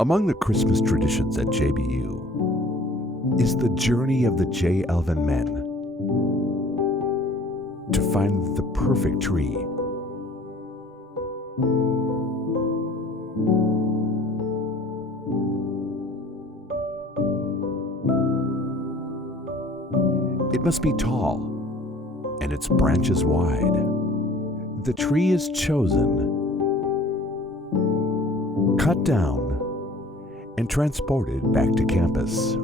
Among the Christmas traditions at JBU is the journey of the J. Alvin men to find the perfect tree. It must be tall and its branches wide. The tree is chosen, cut down, and transported back to campus.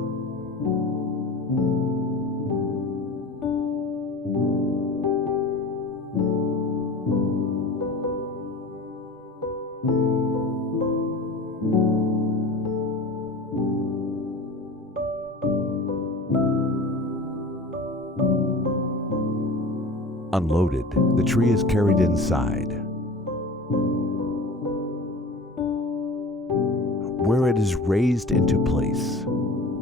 Unloaded, the tree is carried inside, where it is raised into place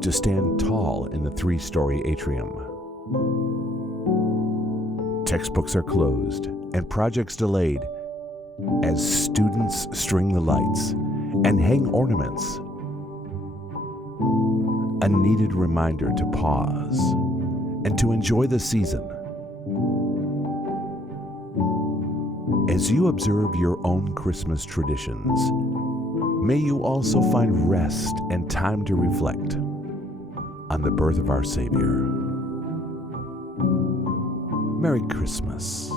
to stand tall in the 3-story atrium. Textbooks are closed and projects delayed as students string the lights and hang ornaments. A needed reminder to pause and to enjoy the season. As you observe your own Christmas traditions, may you also find rest and time to reflect on the birth of our Savior. Merry Christmas.